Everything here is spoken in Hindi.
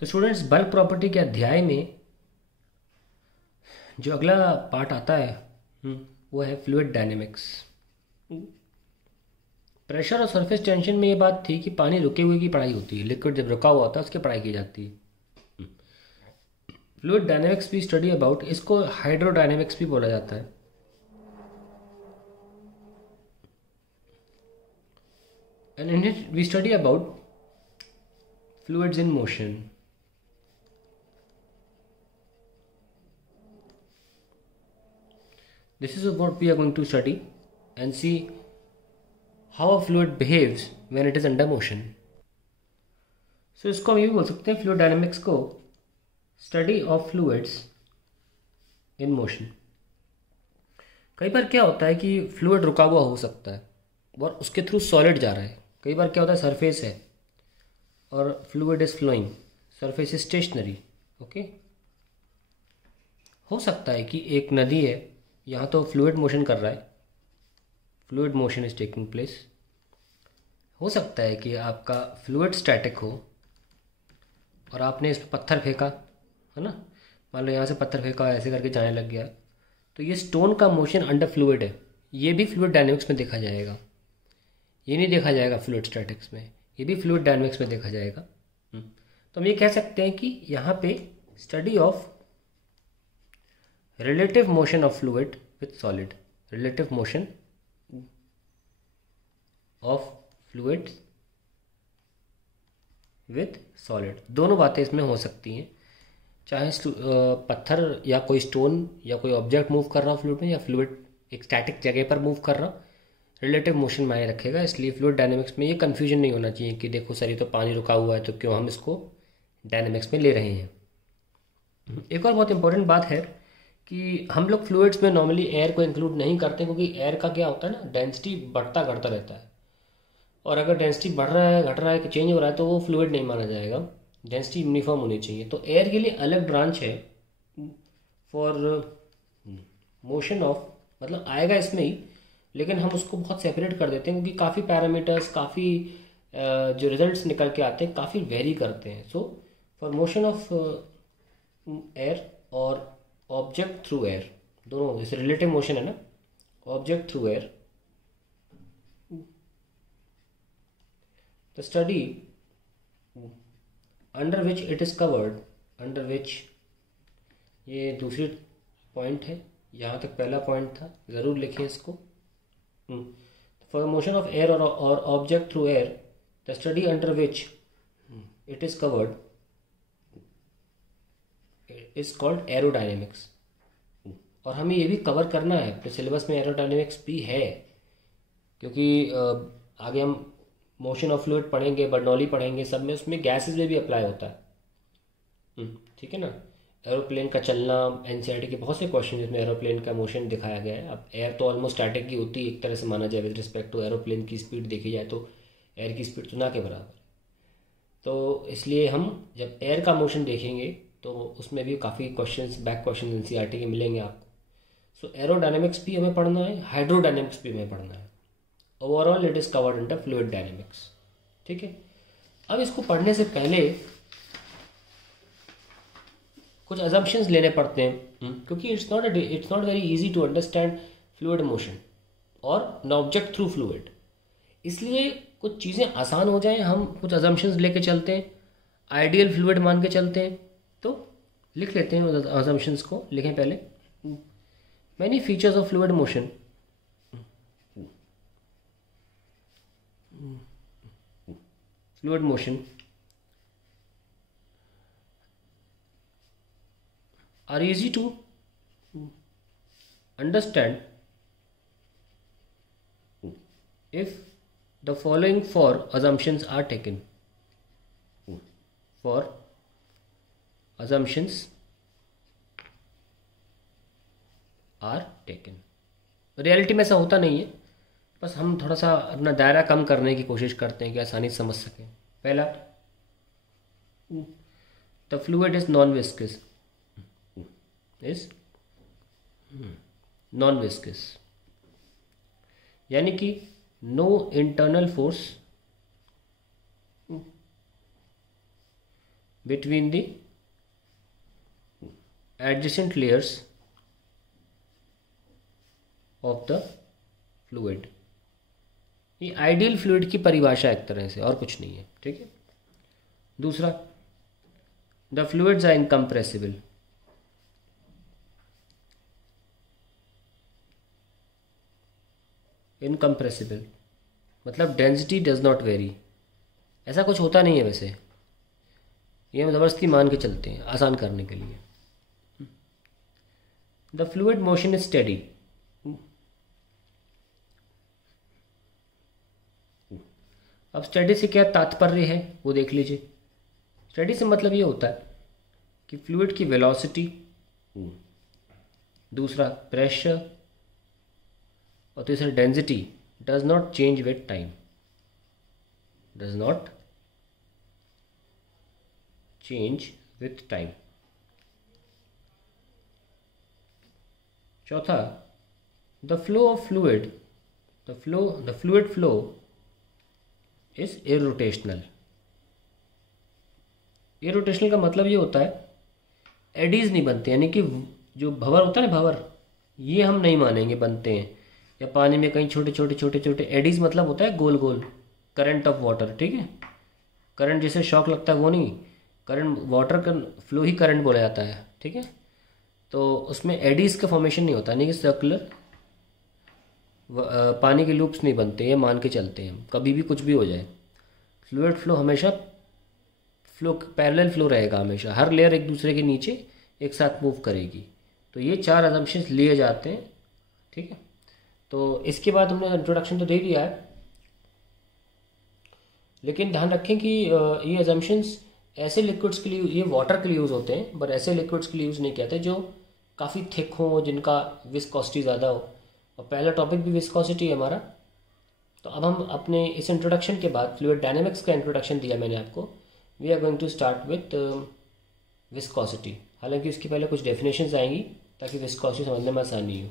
तो स्टूडेंट्स, बल्क प्रॉपर्टी के अध्याय में जो अगला पार्ट आता है वो है फ्लूइड डायनेमिक्स। प्रेशर और सरफेस टेंशन में ये बात थी कि पानी रुके हुए की पढ़ाई होती है, लिक्विड जब रुका हुआ होता है उसकी पढ़ाई की जाती है। फ्लूइड डायनेमिक्स भी स्टडी अबाउट, इसको हाइड्रोडायनेमिक्स भी बोला जाता है। And in it we study about fluids in motion. This is what we are going to study and see how a fluid behaves when it is under motion. So इसको हम ये भी बोल सकते हैं, फ्लूइड डायनेमिक्स को study of fluids in motion. कई बार क्या होता है कि फ्लूइड रुका हुआ हो सकता है और उसके थ्रू सॉलिड जा रहा है। कई बार क्या होता है, सरफेस है और fluid is flowing, surface is stationary. Okay, हो सकता है कि एक नदी है, यहाँ तो फ्लूइड मोशन कर रहा है, fluid motion is taking place. हो सकता है कि आपका फ्लूइड स्टैटिक हो और आपने इस पर पत्थर फेंका, है ना, मान लो यहाँ से पत्थर फेंका, ऐसे करके जाने लग गया, तो ये स्टोन का मोशन अंडर फ्लूइड है, ये भी फ्लूइड डायनेमिक्स में देखा जाएगा। ये नहीं देखा जाएगा फ्लूइड स्टैटिक्स में, ये भी फ्लूइड डायनेमिक्स में देखा जाएगा। तो हम ये कह सकते हैं कि यहाँ पे study of relative motion of fluid with solid, relative motion of fluid with solid, दोनों बातें इसमें हो सकती हैं। चाहे पत्थर या कोई स्टोन या कोई ऑब्जेक्ट मूव कर रहा हो फ्लूइड में, या फ्लूइड एक स्टैटिक जगह पर मूव कर रहा, रिलेटिव मोशन मायने रखेगा। इसलिए फ्लूइड डायनेमिक्स में ये कन्फ्यूजन नहीं होना चाहिए कि देखो सर ये तो पानी रुका हुआ है तो क्यों हम इसको डायनेमिक्स में ले रहे हैं। एक और बहुत इंपॉर्टेंट बात है कि हम लोग फ्लूइड्स में नॉर्मली एयर को इंक्लूड नहीं करते, क्योंकि एयर का क्या होता है ना, डेंसिटी बढ़ता घटता रहता है, और अगर डेंसिटी बढ़ रहा है, घट रहा है, कि चेंज हो रहा है, तो वो फ्लूइड नहीं माना जाएगा। डेंसिटी यूनिफॉर्म होनी चाहिए। तो एयर के लिए अलग ब्रांच है फॉर मोशन ऑफ, मतलब आएगा इसमें ही, लेकिन हम उसको बहुत सेपरेट कर देते हैं क्योंकि काफ़ी पैरामीटर्स, काफ़ी जो रिजल्ट्स निकल के आते हैं काफ़ी वेरी करते हैं। So for motion of air और ऑब्जेक्ट थ्रू एयर, दोनों जैसे रिलेटिव मोशन है ना, object through air, the study under which it is covered, under which, ये दूसरी पॉइंट है, यहाँ तक पहला पॉइंट था, ज़रूर लिखें इसको। फॉर मोशन ऑफ एयर और object through air, the study under which it is covered is called aerodynamics. और हमें ये भी कवर करना है, तो सिलेबस में एरोडायनेमिक्स भी है, क्योंकि आगे हम मोशन ऑफ फ्लूइड पढ़ेंगे, बर्नौली पढ़ेंगे, सब में उसमें गैसेस में भी अप्लाई होता है। ठीक है ना, एरोप्लेन का चलना, एनसीईआरटी के बहुत से क्वेश्चन जिसमें एरोप्लेन का मोशन दिखाया गया है। अब एयर तो ऑलमोस्ट स्टैटिक की होती है एक तरह से माना जाए, विद रिस्पेक्ट टू एरोप्लेन की स्पीड देखी जाए तो एयर की स्पीड तो ना के बराबर। तो इसलिए हम जब एयर का मोशन देखेंगे तो उसमें भी काफ़ी क्वेश्चंस, बैक क्वेश्चन एनसीईआरटी के मिलेंगे आपको। सो एरोडायनेमिक्स भी हमें पढ़ना है, हाइड्रोडायनेमिक्स भी हमें पढ़ना है। Overall it is covered under fluid dynamics. ठीक है, अब इसको पढ़ने से पहले कुछ अजम्पशंस लेने पड़ते हैं, क्योंकि it's not very easy to understand fluid motion और एन ऑब्जेक्ट थ्रू फ्लूइड। इसलिए कुछ चीज़ें आसान हो जाएं, हम कुछ अजम्पशंस लेके चलते हैं, आइडियल फ्लूइड मान के चलते हैं। तो लिख लेते हैं उस अजम्पशंस को, लिखें पहले। Many features of fluid motion, fluid motion are easy to understand if the following four assumptions are taken. For assumptions are taken, reality में ऐसा होता नहीं है, बस हम थोड़ा सा अपना दायरा कम करने की कोशिश करते हैं कि आसानी से समझ सकें। पहला, the fluid is non viscous, is non viscous, यानी कि no internal force between the adjacent layers of the fluid। ये आइडियल फ्लूइड की परिभाषा एक तरह से, और कुछ नहीं है, ठीक है। दूसरा, the fluids are incompressible. Incompressible मतलब डेंसिटी डज नॉट वेरी, ऐसा कुछ होता नहीं है वैसे, ये हम ज़बरदस्ती मान के चलते हैं आसान करने के लिए। The fluid motion is steady. अब स्टडी से क्या तात्पर्य है वो देख लीजिए। स्टडी से मतलब ये होता है कि फ्लूइड की वेलोसिटी, दूसरा प्रेशर, और तीसरा density does not change with time, does not change with time. चौथा, the flow of fluid, the fluid flow is irrotational. Irrotational का मतलब ये होता है एडीज नहीं बनते, यानी कि जो भंवर होता है ना, भंवर, ये हम नहीं मानेंगे बनते हैं, या पानी में कहीं छोटे छोटे छोटे छोटे एडीज मतलब होता है गोल गोल करंट ऑफ वाटर, ठीक है। करंट जैसे शॉक लगता है वो नहीं, करंट, वाटर का फ्लो ही करंट बोला जाता है, ठीक है। तो उसमें एडीज का फॉर्मेशन नहीं होता, यानी कि सर्कुलर पानी के लूप्स नहीं बनते, ये मान के चलते हैं, कभी भी कुछ भी हो जाए। फ्लूइड फ्लो हमेशा फ्लो पैरेलल फ्लो रहेगा, हमेशा हर लेयर एक दूसरे के नीचे एक साथ मूव करेगी। तो ये 4 अजम्पशंस लिए जाते हैं, ठीक है। तो इसके बाद हमने इंट्रोडक्शन तो दे दिया है, लेकिन ध्यान रखें कि ये अजम्पशंस ऐसे लिक्विड्स के लिए, ये वाटर के लिए यूज़ होते हैं, पर ऐसे लिक्विड्स के लिए यूज़ नहीं कहते जो काफ़ी थिक हो, जिनका विस्कोसिटी ज़्यादा हो। और पहला टॉपिक भी विस्कोसिटी है हमारा। तो अब हम अपने इस इंट्रोडक्शन के बाद, फ्लूइड डायनेमिक्स का इंट्रोडक्शन दिया मैंने आपको, we are going to start with viscosity. हालांकि उसके पहले कुछ डेफिनेशंस आएंगी ताकि विस्कोसिटी समझने में आसानी हो।